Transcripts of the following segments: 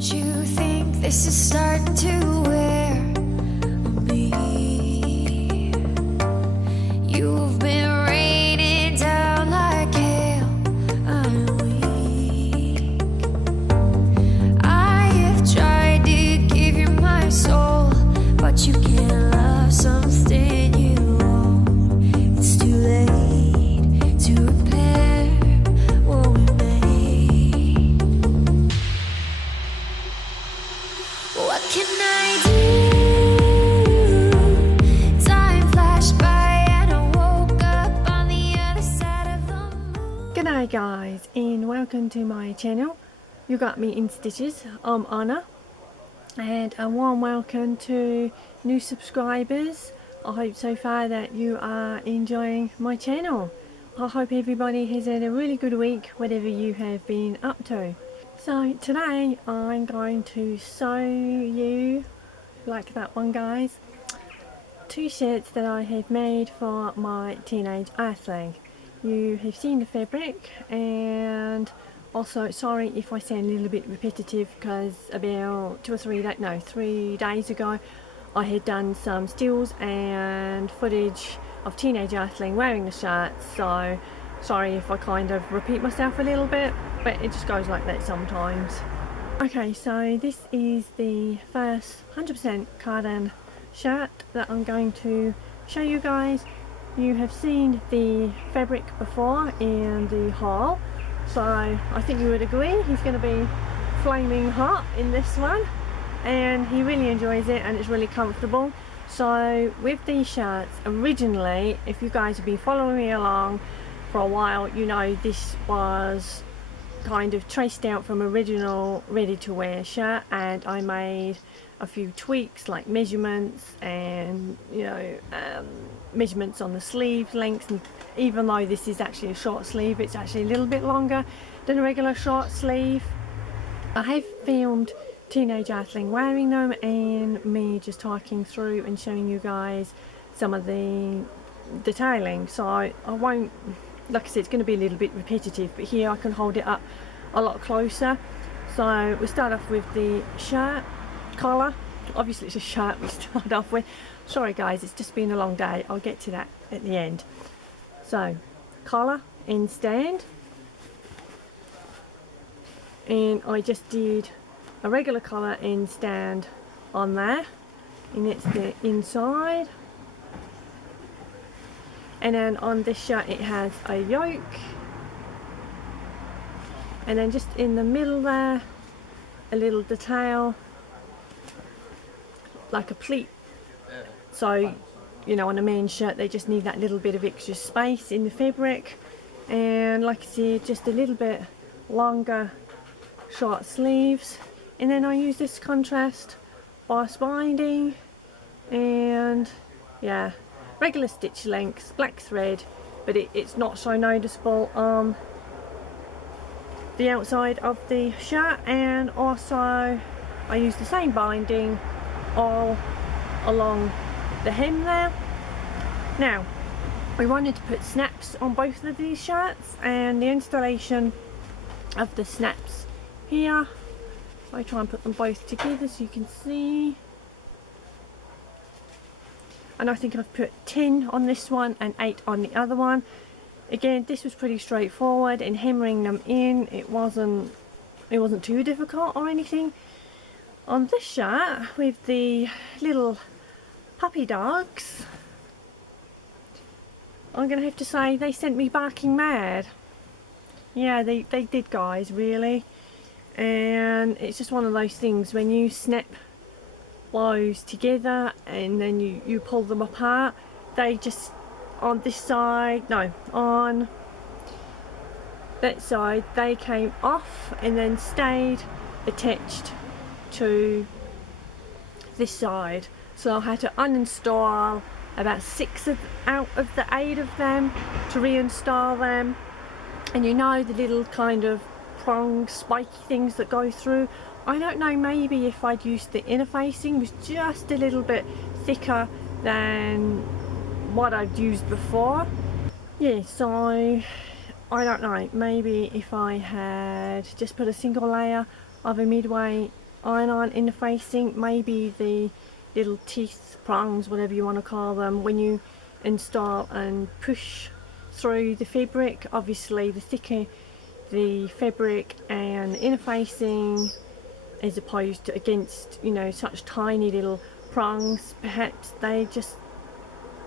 you think this is starting to wear on me? You've been raining down like hail. I'm weak. I have tried to give you my soul, but you can't love something you own. It's too late to repair what we made. What can I do? Time flashed by and I woke up on the other side of the moon. G'day guys, and welcome to my channel. You got me in stitches. I'm Anna, and a warm welcome to new subscribers. I hope so far that you are enjoying my channel. I hope everybody has had a really good week, whatever you have been up to. So today I'm going to sew you, like that one guys, two shirts that I have made for my Teenage Earthling. You have seen the fabric, and also sorry if I sound a little bit repetitive because about 3 days ago I had done some stills and footage of Teenage Earthling wearing the shirts, so sorry if I kind of repeat myself a little bit, but it just goes like that sometimes. Okay, so this is the first 100% cotton shirt that I'm going to show you guys. You have seen the fabric before in the haul, so I think you would agree he's going to be flaming hot in this one, and he really enjoys it and it's really comfortable. So with these shirts, originally, if you guys have been following me along for a while, you know this was kind of traced out from original ready to wear shirt, and I made a few tweaks like measurements and measurements on the sleeve lengths, and even though this is actually a short sleeve, it's actually a little bit longer than a regular short sleeve. I have filmed Teenage Earthling wearing them and me just talking through and showing you guys some of the detailing, so I won't, like I said, it's going to be a little bit repetitive, but here I can hold it up a lot closer. So we start off with the shirt collar. Obviously it's a shirt we start off with. Sorry guys, it's just been a long day, I'll get to that at the end. So collar and stand, and I just did a regular collar and stand on there, and it's the inside. And then on this shirt it has a yoke, and then just in the middle there a little detail like a pleat. So you know, on a men's shirt they just need that little bit of extra space in the fabric, and like I said, just a little bit longer short sleeves. And then I use this contrast boss binding, and yeah, regular stitch lengths, black thread, but it's not so noticeable on the outside of the shirt. And also I use the same binding all along the hem there. Now we wanted to put snaps on both of these shirts, and the installation of the snaps here, I try and put them both together so you can see. And I think I've put 10 on this one and 8 on the other one. Again, this was pretty straightforward, and hammering them in, it wasn't too difficult or anything. On this shirt with the little puppy dogs, I'm gonna have to say they sent me barking mad. Yeah, they did guys, really. And it's just one of those things when you snap blows together and then you pull them apart, they just, on this side, no, on that side, they came off and then stayed attached to this side. So I had to uninstall about 6 out of the 8 of them to reinstall them. And you know, the little kind of prong spiky things that go through, I don't know, maybe if I'd used the interfacing was just a little bit thicker than what I'd used before. Yeah, so I don't know, maybe if I had just put a single layer of a midway iron-on interfacing, maybe the little teeth prongs, whatever you want to call them, when you install and push through the fabric. Obviously the thicker the fabric and interfacing, as opposed to against, you know, such tiny little prongs, perhaps they just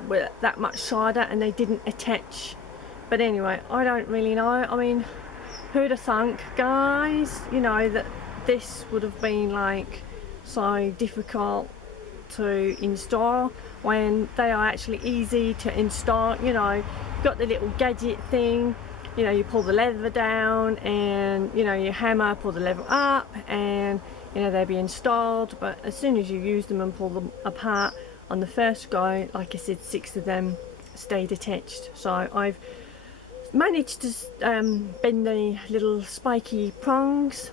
were that much harder and they didn't attach. But anyway, I don't really know. I mean, who'd have thunk, guys, you know, that this would have been like so difficult to install when they are actually easy to install. You know, you've got the little gadget thing, you know, you pull the leather down and, you know, you hammer, pull the leather up, and, you know, they'll be installed. But as soon as you use them and pull them apart on the first go, like I said, 6 of them stayed attached. So I've managed to bend the little spiky prongs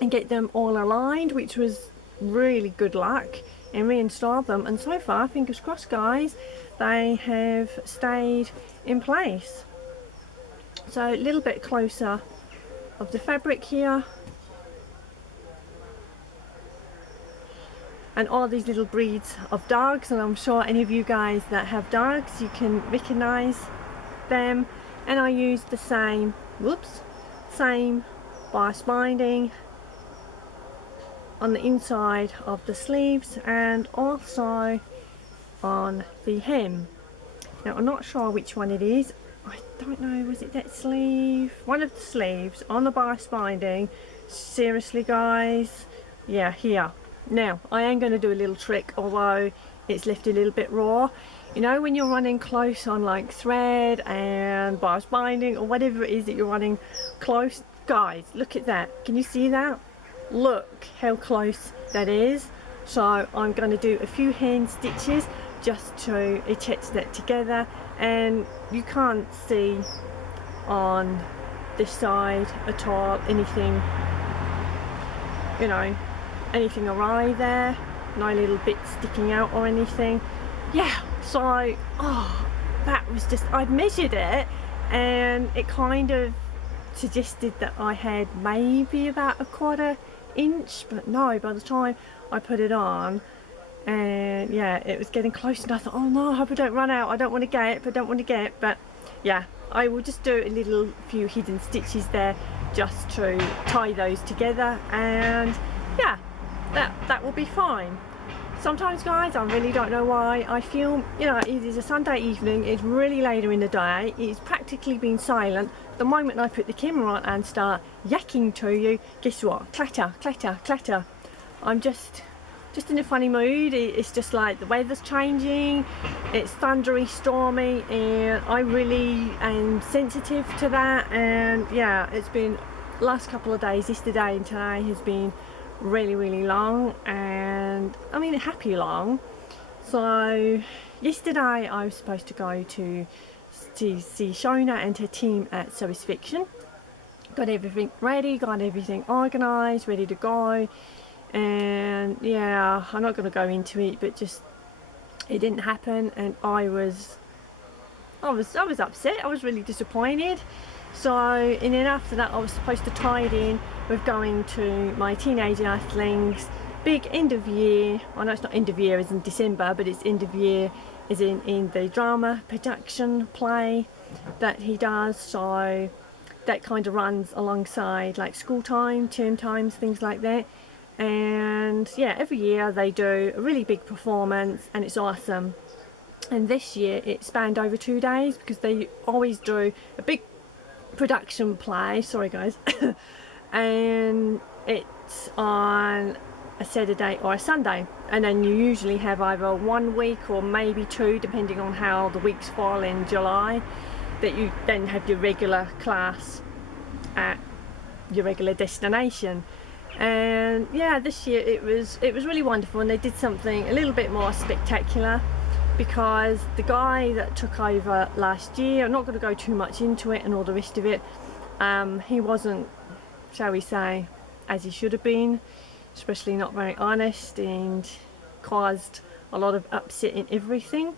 and get them all aligned, which was really good luck, and reinstalled them, and so far, fingers crossed, guys, they have stayed in place. So a little bit closer of the fabric here, and all these little breeds of dogs, and I'm sure any of you guys that have dogs, you can recognize them. And I used the same bias binding on the inside of the sleeves and also on the hem. Now I'm not sure which one it is. I don't know, was it that sleeve? One of the sleeves on the bias binding. Seriously, guys, yeah, here. Now I am going to do a little trick, although it's left a little bit raw. You know, when you're running close on like thread and bias binding or whatever it is that you're running close, guys, look at that. Can you see that? Look how close that is. So I'm going to do a few hand stitches just to attach that together, and you can't see on this side at all anything, you know, anything awry there, no little bits sticking out or anything. Yeah, so that was just, I'd measured it and it kind of suggested that I had maybe about a 1/4 inch, but no, by the time I put it on, and yeah, it was getting close, and I thought, oh no, I hope I don't run out, I don't want to get, but yeah, I will just do a little few hidden stitches there just to tie those together, and yeah, that will be fine. Sometimes, guys, I really don't know why I film, you know, it is a Sunday evening, it's really later in the day, it's practically been silent. The moment I put the camera on and start yakking to you, guess what? Clatter, clatter, clatter. I'm just in a funny mood. It's just like the weather's changing, it's thundery, stormy, and I really am sensitive to that. And yeah, it's been last couple of days, yesterday and today has been really long, and I mean happy long. So yesterday I was supposed to go to see Shona and her team at Service Fiction. Got everything ready, got everything organised, ready to go, and yeah, I'm not going to go into it, but just it didn't happen, and I was upset. I was really disappointed. So, and then after that I was supposed to tie it in with going to my Teenage Earthlings big end of year, I know it's not end of year as in December, but it's end of year as in the drama production play that he does. So that kind of runs alongside like school time, term times, things like that. And yeah, every year they do a really big performance and it's awesome. And this year it spanned over 2 days because they always do a big production play, sorry guys, and it's on a Saturday or a Sunday, and then you usually have either 1 week or maybe 2, depending on how the weeks fall in July, that you then have your regular class at your regular destination. And yeah, this year it was really wonderful, and they did something a little bit more spectacular because the guy that took over last year, I'm not going to go too much into it and all the rest of it, he wasn't, shall we say, as he should have been, especially not very honest, and caused a lot of upset in everything,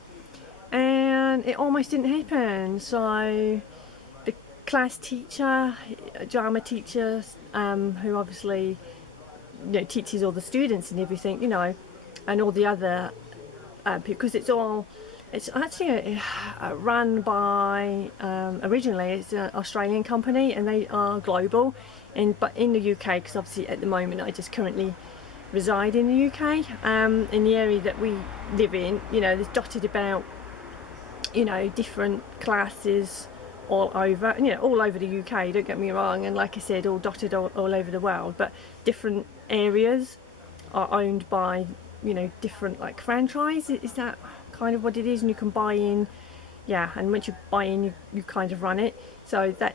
and it almost didn't happen. So the class teacher, drama teacher, who obviously teaches all the students and everything, and all the other because it's actually run by originally it's an Australian company, and they are global, but in the UK, because obviously at the moment I just currently reside in the UK, in the area that we live in. There's dotted about different classes all over, all over the UK, don't get me wrong, and like I said, all dotted all over the world, but different areas are owned by different like franchise. Is that kind of what it is? And you can buy in, and once you buy in, you kind of run it. So that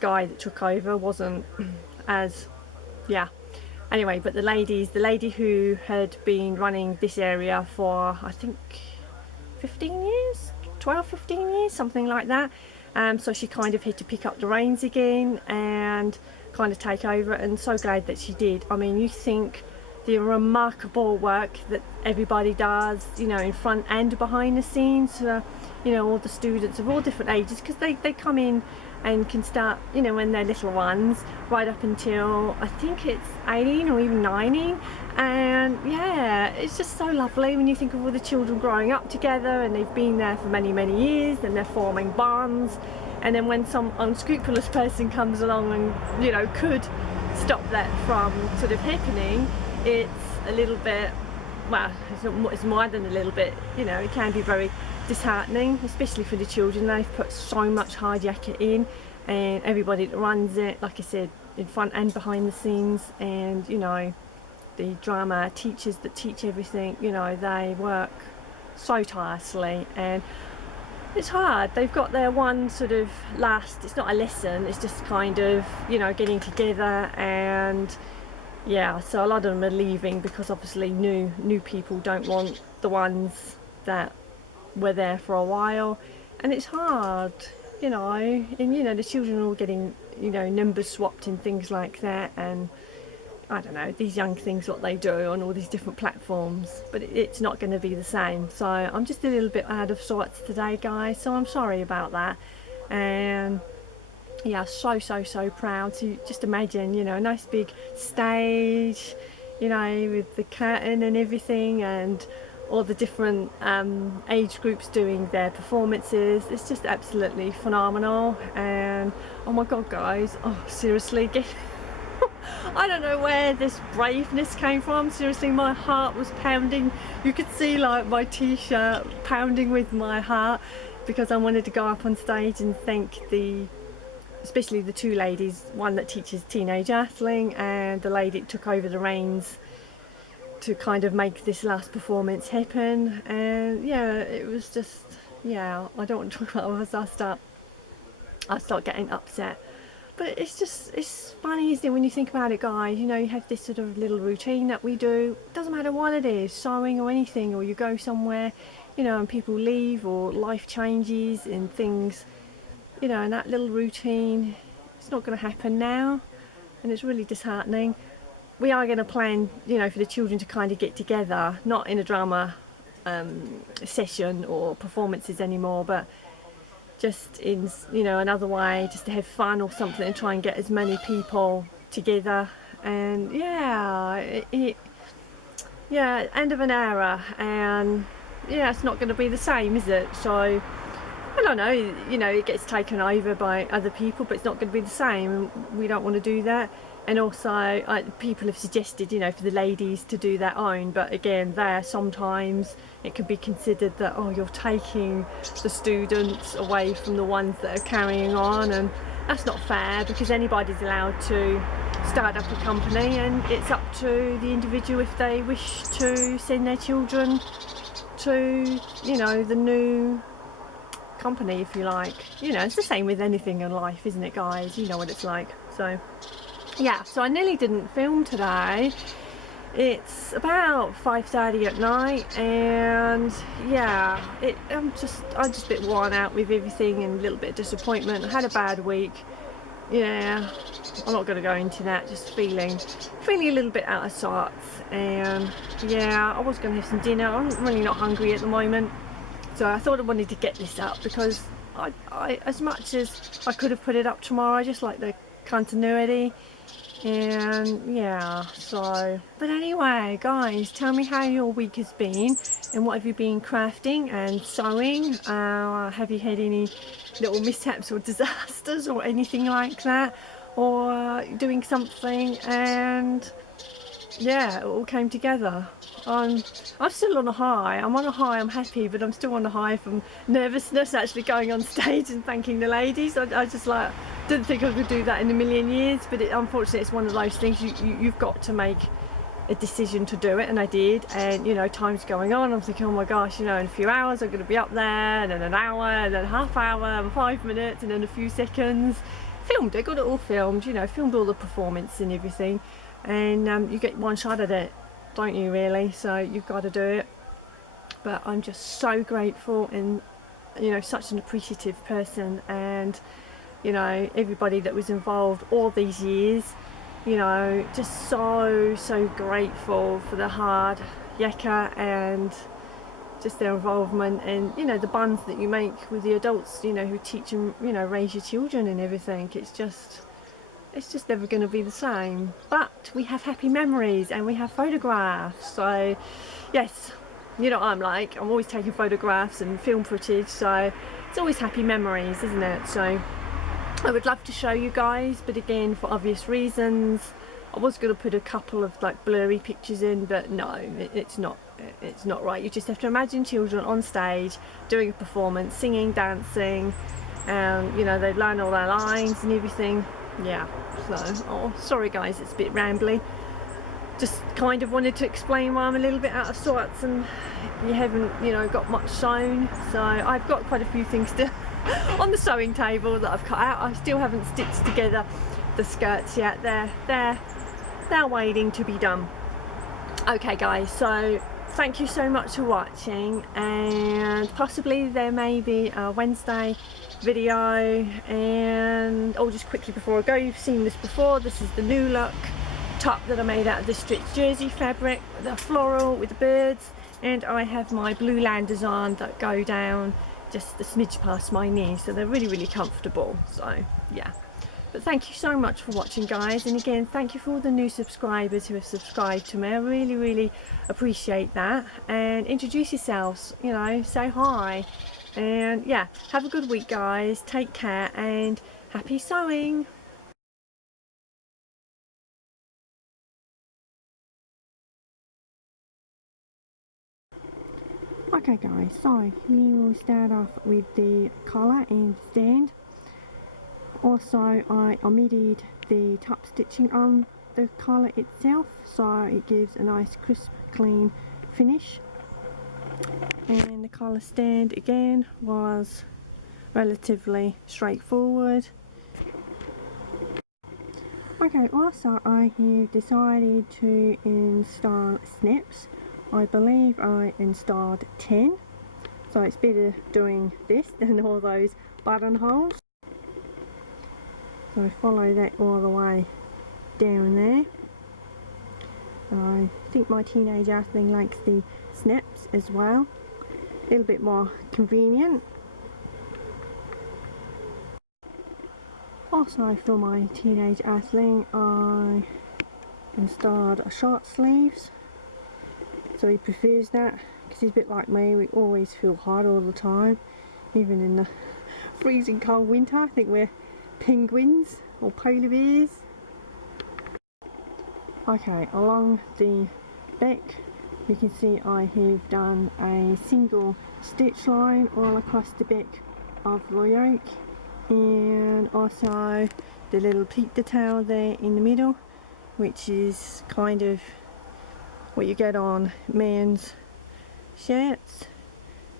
guy that took over wasn't as anyway, but the lady who had been running this area for I think 15 years, 15 years, something like that, so she kind of had to pick up the reins again and kind of take over, and so glad that she did. I mean, you think the remarkable work that everybody does, in front and behind the scenes, all the students of all different ages, because they come in and can start, when they're little ones, right up until I think it's 18 or even 19, and it's just so lovely when you think of all the children growing up together, and they've been there for many years, and they're forming bonds, and then when some unscrupulous person comes along and could stop that from sort of happening, it's a little bit, well, it's more than a little bit, it can be very disheartening, especially for the children. They've put so much hard yakking in, and everybody that runs it, like I said, in front and behind the scenes, and the drama teachers that teach everything, they work so tirelessly, and it's hard. They've got their one sort of last, it's not a lesson, it's just kind of getting together, and so a lot of them are leaving because obviously new people don't want the ones that were there for a while, and it's hard, and the children are all getting numbers swapped and things like that, and I don't know, these young things, what they do on all these different platforms, but it's not going to be the same. So I'm just a little bit out of sorts today, guys, so I'm sorry about that. And so proud to just imagine, a nice big stage, with the curtain and everything, and all the different age groups doing their performances. It's just absolutely phenomenal. And oh my god, guys, seriously, I don't know where this braveness came from. Seriously, my heart was pounding. You could see like my t-shirt pounding with my heart, because I wanted to go up on stage and thank especially the two ladies, one that teaches Teenage Earthling and the lady that took over the reins to kind of make this last performance happen. And it was just, I don't want to talk about it, I start getting upset. But it's funny, isn't it, when you think about it, guys. You have this sort of little routine that we do. It doesn't matter what it is, sewing or anything, or you go somewhere, and people leave, or life changes and things, and that little routine, it's not going to happen now, and it's really disheartening. We are going to plan, for the children to kind of get together, not in a drama session or performances anymore, but just in another way, just to have fun or something, and try and get as many people together. And end of an era, and it's not going to be the same, is it? So I don't know, it gets taken over by other people, but it's not going to be the same. We don't want to do that. And also people have suggested, for the ladies to do their own, but again, there sometimes it could be considered that, you're taking the students away from the ones that are carrying on, and that's not fair, because anybody's allowed to start up a company, and it's up to the individual if they wish to send their children to the new company, if you like. It's the same with anything in life, isn't it, guys? You know what it's like. So so I nearly didn't film today. It's about 5:30 at night, and I'm just a bit worn out with everything, and a little bit of disappointment. I had a bad week. I'm not going to go into that. Just feeling a little bit out of sorts, and I was going to have some dinner. I'm really not hungry at the moment, so I thought I wanted to get this up, because I as much as I could have put it up tomorrow, I just like the continuity. And yeah, so, but anyway guys, tell me how your week has been and what have you been crafting and sewing. Have you had any little mishaps or disasters or anything like that, or doing something and yeah, it all came together. I'm still on a high. I'm on a high, I'm happy, but I'm still on a high from nervousness actually going on stage and thanking the ladies. I just like didn't think I could do that in a million years, but unfortunately it's one of those things you've got to make a decision to do it, and I did. And you know, time's going on, I'm thinking, oh my gosh, you know, in a few hours I'm going to be up there, and then an hour, and then a half hour, and 5 minutes, and then a few seconds. Filmed it, got it all filmed, you know, filmed all the performance and everything. And you get one shot at it, don't you really? So you've got to do it. But I'm just so grateful and, you know, such an appreciative person, and you know, everybody that was involved all these years, you know, just so grateful for the hard yakka and just their involvement, and you know, the bonds that you make with the adults, you know, who teach and, you know, raise your children and everything. It's just never going to be the same. But we have happy memories and we have photographs. So yes, you know what I'm like, I'm always taking photographs and film footage, so it's always happy memories, isn't it? So I would love to show you guys, but again, for obvious reasons, I was going to put a couple of like blurry pictures in, but no, it's not right. You just have to imagine children on stage doing a performance, singing, dancing, and you know, they learn all their lines and everything. Yeah, so, oh sorry guys, it's a bit rambly. Just kind of wanted to explain why I'm a little bit out of sorts and you haven't, you know, got much sewn. So I've got quite a few things to on the sewing table that I've cut out. I still haven't stitched together the skirts yet. They're waiting to be done. Okay guys, so thank you so much for watching, and possibly there may be a Wednesday video. And oh, just quickly before I go, you've seen this before, this is the new look top that I made out of this stretched jersey fabric, the floral with the birds, and I have my blue landers on that go down just a smidge past my knee, so they're really comfortable. So yeah, but thank you so much for watching guys, and again thank you for all the new subscribers who have subscribed to me. I really appreciate that. And introduce yourselves, you know, say hi, and yeah, have a good week guys, take care and happy sewing. Okay guys, so we will start off with the collar and stand. Also I omitted the top stitching on the collar itself, so it gives a nice crisp clean finish. And the collar stand again was relatively straightforward. Okay, also I have decided to install snaps. I believe I installed 10, so it's better doing this than all those buttonholes. So follow that all the way down there. I think my Teenage Earthling likes the snaps as well, a little bit more convenient. Also for my Teenage Earthling I installed a short sleeves, so he prefers that because he's a bit like me, we always feel hot all the time, even in the freezing cold winter. I think we're penguins or polar bears. Okay, along the back you can see I have done a single stitch line all across the back of the yoke, and also the little peak detail there in the middle, which is kind of what you get on men's shirts.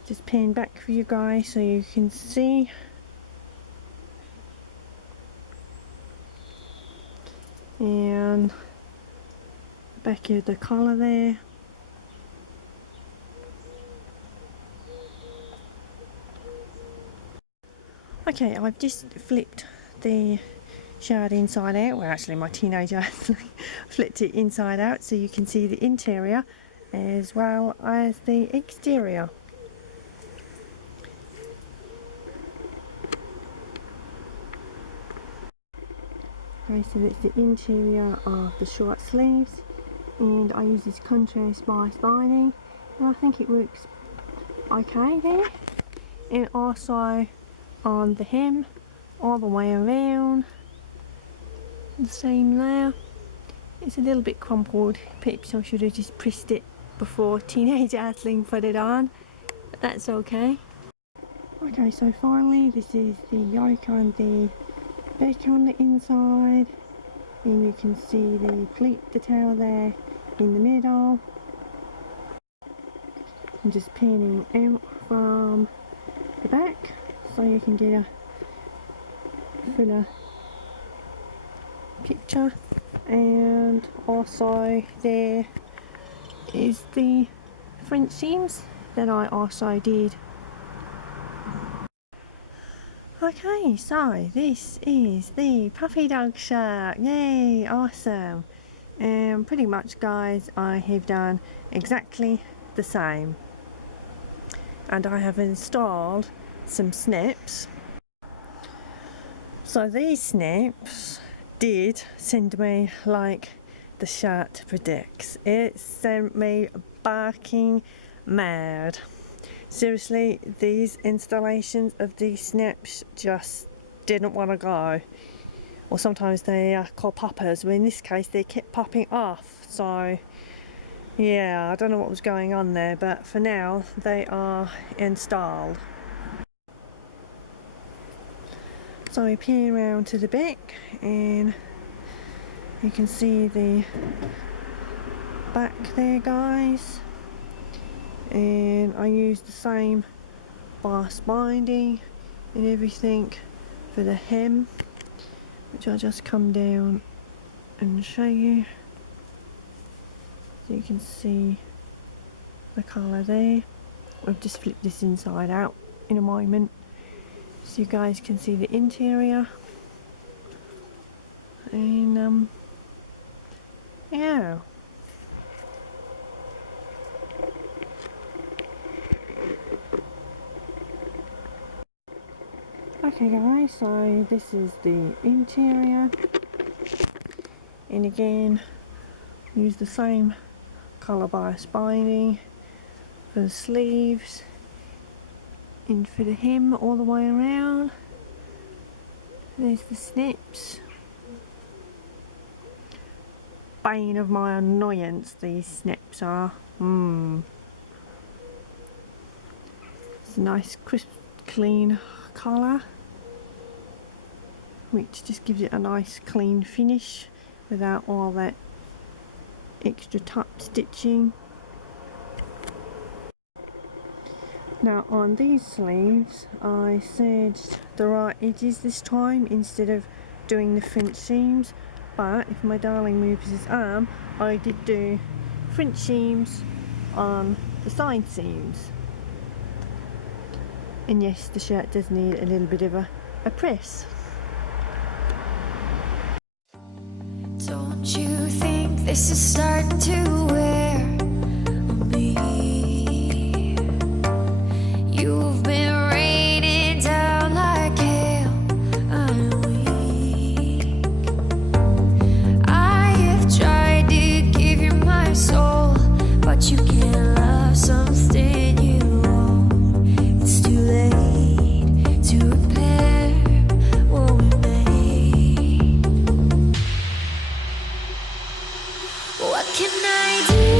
Just pan back for you guys so you can see. And back of the collar there. Okay, I've just flipped the shirt inside out. Well, actually my teenager flipped it inside out so you can see the interior as well as the exterior. Okay, so that's the interior of the short sleeves, and I use this contrast bias binding, and I think it works okay there. And also on the hem, all the way around, the same layer. It's a little bit crumpled, perhaps I should have just pressed it before Teenage Earthling put it on, but that's okay. Okay, so finally this is the yoke and the back on the inside, and you can see the pleat detail there in the middle. I'm just panning out from the back so you can get a fuller picture. And also there is the French seams that I also did. Okay, so this is the puffy dog shirt. Yay, awesome. And pretty much, guys, I have done exactly the same, and I have installed some snips. So these snips did send me like the shirt predicts. It sent me barking mad. Seriously, these installations of these snips just didn't want to go. Or sometimes they are called poppers, but in this case they kept popping off. So yeah, I don't know what was going on there, but for now they are installed. So we pan around to the back and you can see the back there, guys. And I used the same bias binding and everything for the hem, which I'll just come down and show you. So you can see the colour there. I've just flipped this inside out in a moment so you guys can see the interior. And yeah. Okay guys, so this is the interior, and again use the same colour bias binding for the sleeves and for the hem all the way around. There's the snips. Bane of my annoyance, these snips are. It's a nice crisp clean colour, which just gives it a nice clean finish without all that extra top stitching. Now on these sleeves I serged the right edges this time instead of doing the French seams, but if my darling moves his arm, I did do French seams on the side seams. And yes, the shirt does need a little bit of a press. Don't you think this is starting to wear on me? You've been raining down like hail. I'm weak. I have tried to give you my soul, but you can't love something you own. It's too late to repair what we made. What can I do?